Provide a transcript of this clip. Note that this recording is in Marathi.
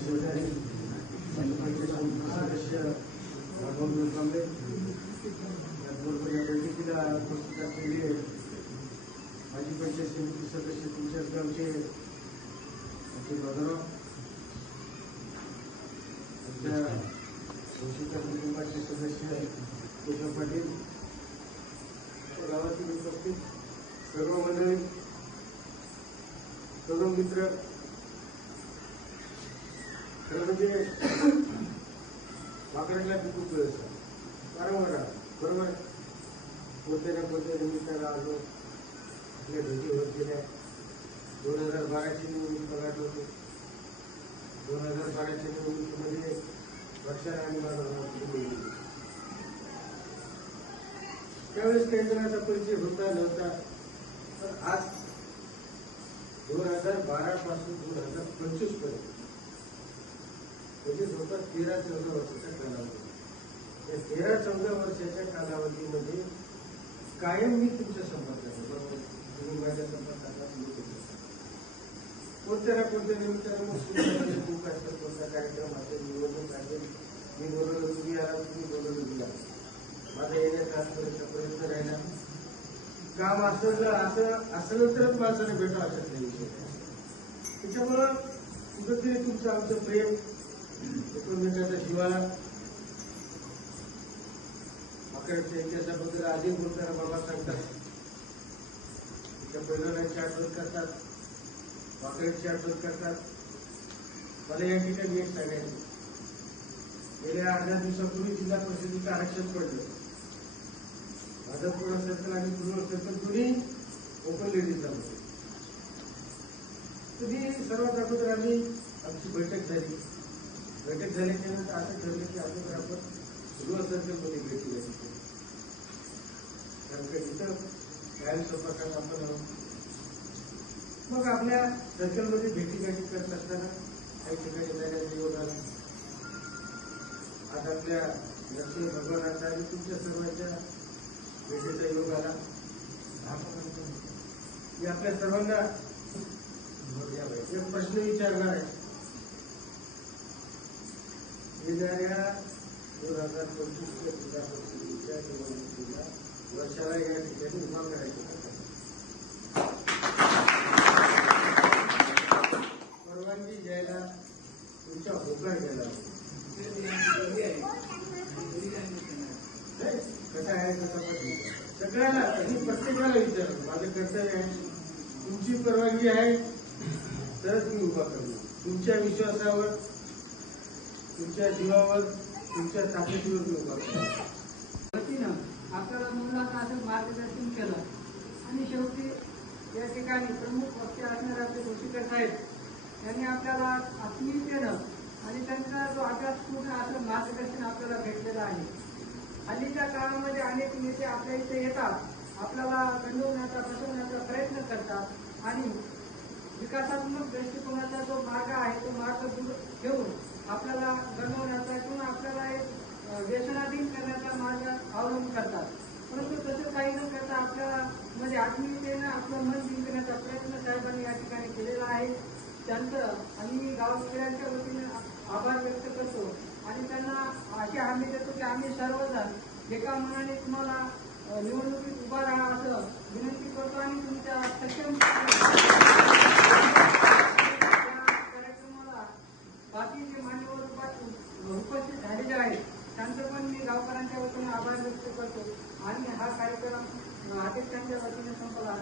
शेजारी सदस्य राघव कांबळे त्याचबरोबर या बैठकीला उपस्थित असलेले माजी पंचायत समिती सदस्य तुमच्याच गावचे आमच्या वंशिका कुटुंबाचे सदस्य केशव पाटील गावातील उपस्थित सर्व मंडळी सर्व मित्र खरं म्हणजे वाकड्याला खूप वेळ असतो वारंवार बरोबर आहे? कोणत्या ना कोणत्या निमित्ताला आलो. आपल्या भेटी होत गेल्या. दोन हजार बाराची निवडणूक मला होते. दोन हजार बाराच्या निवडणुकीमध्ये वर्षाला आणि माझा त्यावेळेस काही जणांचा परिचय होता नव्हता. तर आज दोन हजार बारा पासून दोन हजार पंचवीसपर्यंत म्हणजे जवळपास तेरा चौदा वर्षाचा कालावधी त्या तेरा चौदा वर्षाच्या कालावधीमध्ये कायम मी तुमच्या संपर्कात बरोबर? तुम्ही माझ्या संपर्कात मी तुमच्या कोणत्या ना कोणत्या निमित्तानं मग सुरू खूप असतात कोणता कार्यक्रम असेल निवडणूक असेल मी बोलवलं तुम्ही आला तुम्ही बोलवलं दिला आला. माझा येण्याचा आजपर्यंत प्रयत्न राहिला. काम असलं असं असलं तरच माणसाने भेटा अशा नाही विषय त्याच्यामुळं कुठंतरी तुमचं आमचं प्रेम एकमेकाचा जिव्हाळा अकराच्या इतिहासाबद्दल अधिक बोलताना बाबा सांगतात त्या पैलवानांची आठवण करतात वाकड्यांची आठवण करतात मला या ठिकाणी एक सांगायचं गेल्या अर्ध्या दिवसापूर्वी जिल्हा परिषदेचं आरक्षण पडलं भाजप पूर्ण सर्कल आणि पूर्ण सर्कल दोन्ही ओपन लेडीजला होते तुम्ही सर्वात अगोदर आम्ही आमची बैठक झाली. बैठक झाल्याच्यानंतर असं ठरलं की अगोदर आपण गृह भेटू भेटी घ्यायची कारण का इथं कायम स्वयंपाकात आपण मग आपल्या सर्कलमध्ये भेटीगाठी करत असताना काही ठिकाणी जाण्याचा योग आला आज आपल्या लक्ष्मी भगवानाचा आणि तुमच्या सर्वांच्या भेटीचा योग आला. मी आपल्या सर्वांना एक प्रश्न विचारणार आहे. येणाऱ्या दोन हजार पंचवीसच्या जिल्हा परिषदेच्या निवडणुकीला वर्षाला या ठिकाणी उभा करायचं परवानगी घ्यायला तुमच्या होकार घ्यायला नाही, कसं आहे कसं पण आणि मी प्रत्येकाला विचार. माझं कर्तव्य आहे. तुमची परवानगी आहे तरच मी उभा करणार. तुमच्या विश्वासावर तुमच्या जीवावर तुमच्या ताकदीवर वतीनं आपल्याला मुलांना असं मार्गदर्शन केलं. आणि शेवटी या ठिकाणी प्रमुख वक्ते असणारे आपले गोष्टीकर साहेब त्यांनी आपल्याला आत्मीयतेनं आणि त्यांचा जो अभ्यासपूर्ण असं मार्गदर्शन आपल्याला भेटलेलं आहे. हल्लीच्या काळामध्ये अनेक नेते आपल्या इथे येतात आपल्याला गंडवण्याचा फसवण्याचा प्रयत्न करतात आणि विकासात्मक दृष्टिकोनाचा जो मार्ग आहे तो मार्ग दूर घेऊन आपल्याला गणवण्याचा किंवा आपल्याला एक अ, व्यसनाधीन करण्याचा मार्ग अवलंब करतात परंतु तसं काही न करता आपल्याला म्हणजे आत्मीयतेनं आपलं मन जिंकण्याचा प्रयत्न साहेबांनी या ठिकाणी केलेला आहे. त्यांचं आम्ही गाव वतीने वतीनं आभार व्यक्त करतो. आणि त्यांना अशी हमी देतो की आम्ही सर्वजण एका मनाने तुम्हाला निवडणुकीत उभा राहा असं विनंती करतो आणि तुमच्या सक्षम गावकऱ्यांच्या वतीने आभार व्यक्त करतो. आणि हा कार्यक्रम अध्यक्षांच्या वतीने संपला.